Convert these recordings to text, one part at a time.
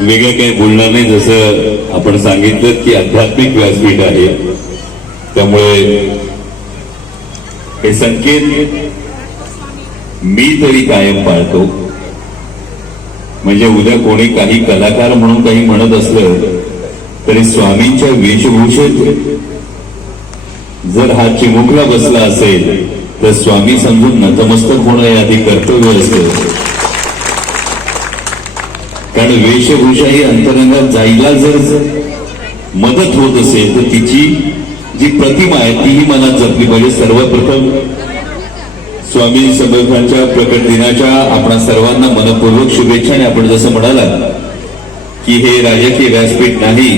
वेगळं काही बोलणार नाही जसं आपण सांगितलं की आध्यात्मिक व्यासपीठ आहे. त्यामुळे हे संकेत मी तरी कायम पाळतो. म्हणजे उद्या कोणी काही कलाकार म्हणून काही म्हणत असलं तरी स्वामींच्या वेशभूषेत जर हा चिमुकला बसला असेल तर स्वामी समजून नतमस्तक होणं हे आधी कर्तव्य असतं. कारण वेशभूषा ही अंतरंगात जायला जर मदत होत असेल तर तिची जी प्रतिमा आहे तीही मनात जपली पाहिजे. सर्वप्रथम स्वामी समर्थांच्या प्रकट दिनाच्या आपण सर्वांना मनपूर्वक शुभेच्छा आणि आपण जसं म्हणाला की हे राजकीय व्यासपीठ नाही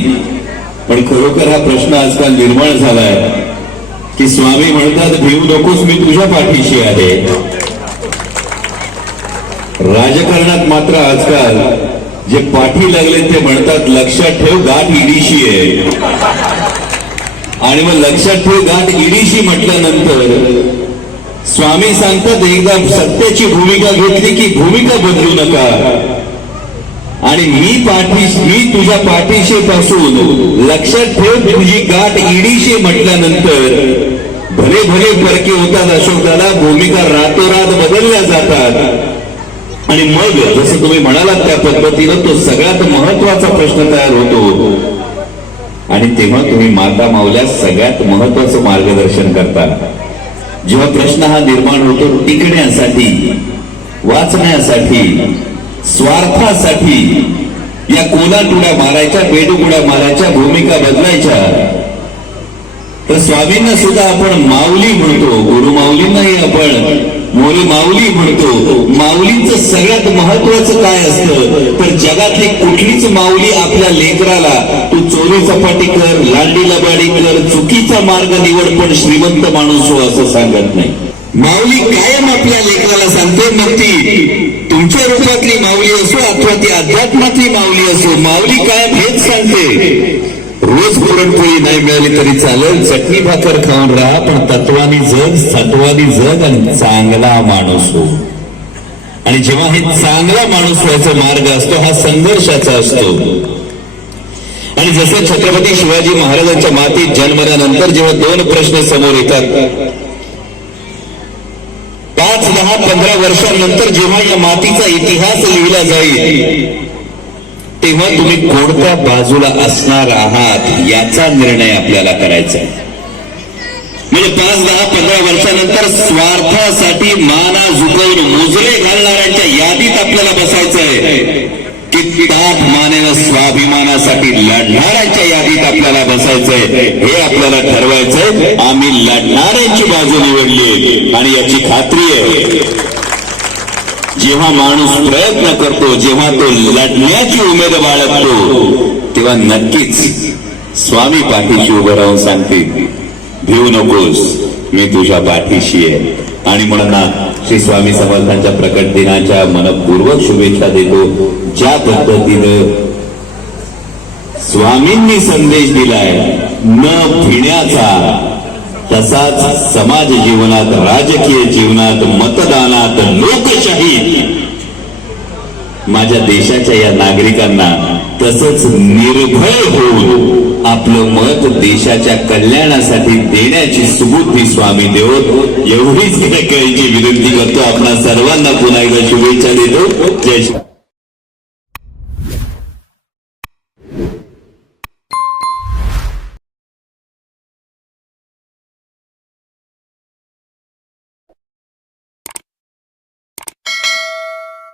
पण खरोखर हा प्रश्न आजकाल निर्माण झालाय की स्वामी म्हणतात भिवू नकोस मी तुझ्या पाठीशी आहे. राजकारणात मात्र आजकाल जे पाठी लागले ते म्हणतात लक्षात ठेव गाठ ईडीशी आहे. आणि मग लक्षात ठेव गाठ ईडीशी म्हटल्यानंतर स्वामी सांगतात एकदा सत्याची भूमिका घेतली की भूमिका बदलू नका. आणि मी पाठी मी तुझ्या पाठीशी पासून लक्षात ठेव तुझी गाठ ईडीशी म्हटल्यानंतर भले भले फरके होतात अशोकदादा भूमिका रातोरात बदलल्या जातात. आणि मग जसं तुम्ही म्हणालात त्या पद्धतीनं तो सगळ्यात महत्त्वाचा प्रश्न तयार होतो. आणि तेव्हा तुम्ही माता मावल्या सगळ्यात महत्वाचं मार्गदर्शन करता. जेव्हा प्रश्न हा निर्माण होतो टिकण्यासाठी वाचण्यासाठी स्वार्थासाठी या कोलाटुड्या मारायच्या बेडुगुड्या मारायच्या भूमिका बदलायच्या तर स्वामींना सुद्धा आपण माऊली म्हणतो गुरु माऊलींनाही आपण म्हणून माऊली म्हणतो माऊलीचं सगळ्यात महत्वाचं काय असतं? तर जगातली कुठलीच माऊली आपल्या लेकराला तू चोरी चपाटी कर लांडी लबाडी कर चुकीचा मार्ग निवड पण श्रीमंत माणूस हो असं सांगत नाही. माऊली कायम आपल्या लेकराला सांगते मग ती तुमच्या रूपातली माऊली असो अथवा ती अध्यात्मातली माऊली असो माऊली कायम हेच सांगते पुरणपोळी नाही मिळाली तरी चालेल. चटणी भाकर खाऊन राहा पण तत्वानी जग सत्वानी जग आणि चांगला माणूस हो. आणि जेव्हा हे चांगला माणूस व्हायचा मार्ग असतो हा संघर्षाचा असतो. आणि जसं छत्रपती शिवाजी महाराजांच्या मातीत जन्मल्यानंतर जेव्हा दोन प्रश्न समोर येतात पाच दहा पंधरा वर्षांनंतर जेव्हा या मातीचा इतिहास लिहिला जाईल तेव्हा तुम्ही कोणत्या बाजूला असणार आहात याचा निर्णय आपल्याला करायचा आहे. म्हणजे पाच दहा पंधरा वर्षानंतर स्वार्थासाठी माना झुकवून मुजरे घालणाऱ्यांच्या यादीत आपल्याला बसायचं आहे. की ताठ मानेनं स्वाभिमानासाठी लढणाऱ्यांच्या यादीत आपल्याला बसायचंय हे आपल्याला ठरवायचंय आम्ही लढणाऱ्यांची बाजू निवडली आणि याची खात्री आहे. जेव्हा माणूस प्रयत्न करतो जेव्हा तो लढण्याची उमेद बाळगतो तेव्हा नक्कीच स्वामी पाठीशी उभं राहून सांगते भिवू नकोस मी तुझ्या पाठीशी आहे. आणि म्हणून श्री स्वामी समर्थांच्या प्रकट दिनाच्या मनपूर्वक शुभेच्छा देतो ज्या पद्धतीनं स्वामींनी संदेश दिलाय न भिण्याचा तसाच समाज जीवनात राजकीय जीवनात मत माझ्या देशाच्या या नागरिकांना तसंच निर्भय होऊन आपलं मत देशाच्या कल्याणासाठी देण्याची सुबुद्धी स्वामी देवत एवढीच केळीची विनंती करतो. आपणा सर्वांना पुन्हा एकदा शुभेच्छा देतो. जय श्री